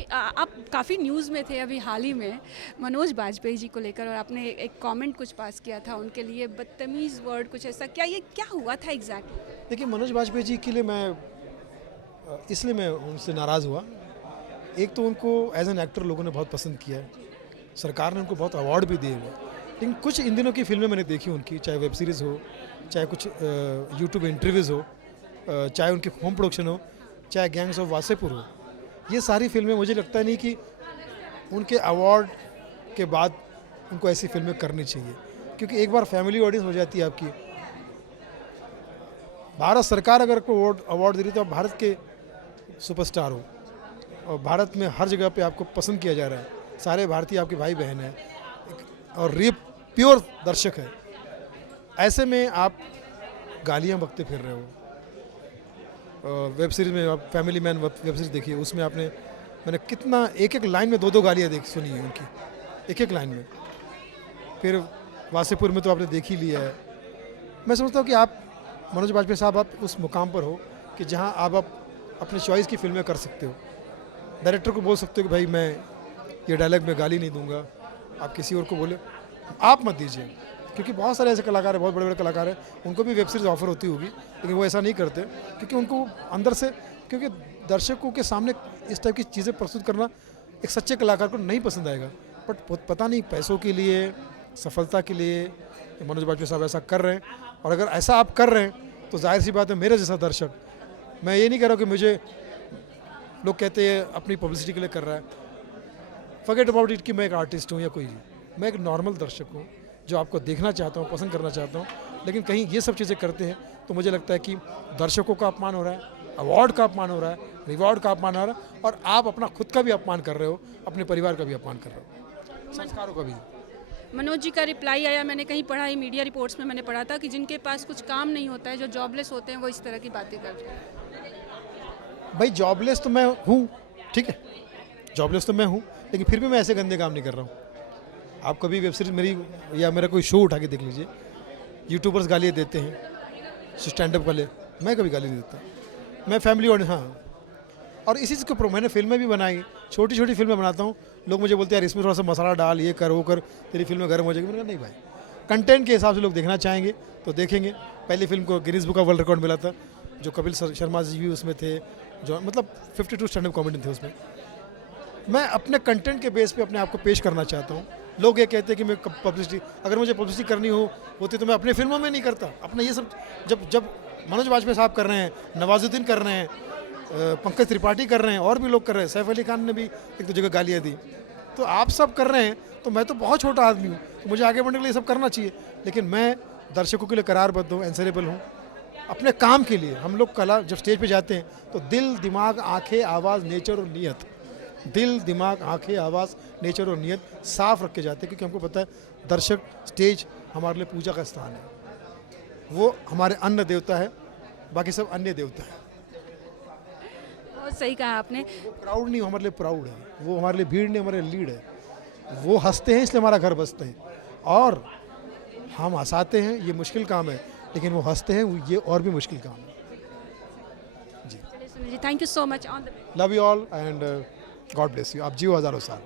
Okay, आप काफ़ी news में थे अभी हाल ही में मनोज बाजपेयी जी को लेकर, और आपने एक कमेंट कुछ पास किया था उनके लिए, बदतमीज़ वर्ड कुछ ऐसा, क्या ये क्या हुआ था एग्जैक्टली? देखिए, मनोज बाजपेयी जी के लिए मैं इसलिए मैं उनसे नाराज़ हुआ। एक तो उनको एज एन एक्टर लोगों ने बहुत पसंद किया है, सरकार ने उनको बहुत अवार्ड भी दिए हुए हैं। लेकिन कुछ इन दिनों की फिल्में मैंने देखी उनकी, चाहे वेब सीरीज़ हो, चाहे कुछ यूट्यूब इंटरव्यूज़ हो, चाहे उनकी होम प्रोडक्शन हो, चाहे गैंग्स ऑफ वासेपुर हो, ये सारी फिल्में मुझे लगता नहीं कि उनके अवार्ड के बाद उनको ऐसी फिल्में करनी चाहिए, क्योंकि एक बार फैमिली ऑडियंस हो जाती है आपकी। भारत सरकार अगर कोई अवार्ड दे रही है तो आप भारत के सुपरस्टार हो, और भारत में हर जगह पे आपको पसंद किया जा रहा है, सारे भारतीय आपके भाई बहन हैं और ये प्योर दर्शक है। ऐसे में आप गालियाँ बकते फिर रहे हो। वेब सीरीज़ में आप फैमिली मैन वेब सीरीज़ देखिए, उसमें मैंने कितना एक एक लाइन में दो दो गालियाँ सुनी है उनकी, एक एक लाइन में। फिर वासेपुर में तो आपने देख ही लिया है। मैं समझता हूँ कि आप मनोज बाजपेयी साहब, आप उस मुकाम पर हो कि जहाँ आप अपने चॉइस की फिल्में कर सकते हो। डायरेक्टर को बोल सकते हो कि भाई मैं ये डायलॉग में गाली नहीं दूंगा, आप किसी और को बोले, आप मत दीजिए। क्योंकि बहुत सारे ऐसे कलाकार हैं, बहुत बड़े बड़े कलाकार हैं, उनको भी वेब सीरीज़ ऑफर होती होगी, लेकिन वो ऐसा नहीं करते क्योंकि उनको अंदर से, क्योंकि दर्शकों के सामने इस टाइप की चीज़ें प्रस्तुत करना एक सच्चे कलाकार को नहीं पसंद आएगा। बट पता नहीं पैसों के लिए, सफलता के लिए मनोज बाजपेयी साहब ऐसा कर रहे हैं। और अगर ऐसा आप कर रहे हैं तो जाहिर सी बात है, मेरे जैसा दर्शक, मैं ये नहीं कह रहा हूँ कि मुझे लोग कहते हैं अपनी पब्लिसिटी के लिए कर रहा है, फॉरगेट अबाउट इट कि मैं एक आर्टिस्ट हूँ या कोई, मैं एक नॉर्मल दर्शक हूँ जो आपको देखना चाहता हूँ, पसंद करना चाहता हूँ। लेकिन कहीं ये सब चीज़ें करते हैं तो मुझे लगता है कि दर्शकों का अपमान हो रहा है, अवार्ड का अपमान हो रहा है, रिवॉर्ड का अपमान हो रहा है, और आप अपना खुद का भी अपमान कर रहे हो, अपने परिवार का भी अपमान कर रहे हो, संस्कारों का भी। मनोज जी का रिप्लाई आया, मैंने कहीं पढ़ा है, मीडिया रिपोर्ट्स में मैंने पढ़ा था कि जिनके पास कुछ काम नहीं होता है, जो जॉबलेस होते हैं, वो इस तरह की बातें करते हैं। भाई जॉबलेस तो मैं हूँ, ठीक है, जॉबलेस तो मैं हूँ, लेकिन फिर भी मैं ऐसे गंदे काम नहीं कर रहा हूँ। आप कभी वेब सीरीज मेरी या मेरा कोई शो उठा के देख लीजिए, यूट्यूबर्स गालियाँ देते हैं, स्टैंड अप वाले, मैं कभी गाली नहीं देता। मैं फैमिली ऑडियंस, हाँ, और इसी चीज़ को मैंने फिल्में भी बनाई, छोटी छोटी फिल्में बनाता हूँ। लोग मुझे बोलते हैं यार इसमें थोड़ा सा मसाला डाल, ये कर वो कर, तेरी फिल्में गर्म हो जाएगी। मैंने कहा नहीं भाई, कंटेंट के हिसाब से लोग देखना चाहेंगे तो देखेंगे। पहली फिल्म को Guinness book of world record मिला था, जो कपिल शर्मा जी भी उसमें थे, जो मतलब 52 स्टैंड अप कॉमेडी थे उसमें। मैं अपने कंटेंट के बेस पे अपने आप को पेश करना चाहता हूँ। लोग ये कहते हैं कि मैं पब्लिसिटी, अगर मुझे पब्लिसिटी करनी होती तो मैं अपनी फिल्मों में नहीं करता। अपने ये सब जब मनोज बाजपेयी साहब कर रहे हैं, नवाजुद्दीन कर रहे हैं, पंकज त्रिपाठी कर रहे हैं, और भी लोग कर रहे हैं, सैफ अली खान ने भी एक दो जगह गालियाँ दी, तो आप सब कर रहे हैं, तो मैं तो बहुत छोटा आदमी हूँ, तो मुझे आगे बढ़ने के लिए सब करना चाहिए। लेकिन मैं दर्शकों के लिए करारबद्ध हूँ, एंसरेबल हूँ अपने काम के लिए। हम लोग कला जब स्टेज पे जाते हैं तो दिल, दिमाग, आंखें, आवाज़, नेचर और नीयत, दिल, दिमाग, आंखें, आवाज़, नेचर और नीयत साफ रख के जाते हैं, क्योंकि हमको पता है दर्शक, स्टेज हमारे लिए पूजा का स्थान है, वो हमारे अन्न देवता है, बाकी सब अन्य देवता है। बहुत सही कहा आपने। प्राउड नहीं, हमारे लिए प्राउड है, वो हमारे लिए भीड़ नहीं, हमारे लिए लीड है। वो हंसते हैं इसलिए हमारा घर बसते हैं, और हम हंसाते हैं, ये मुश्किल काम है, लेकिन वो हंसते हैं, ये और भी मुश्किल काम है। जी, चलिए Sunil ji, thank you so much. On the love you all and God bless you. आप जियो हज़ारों साल।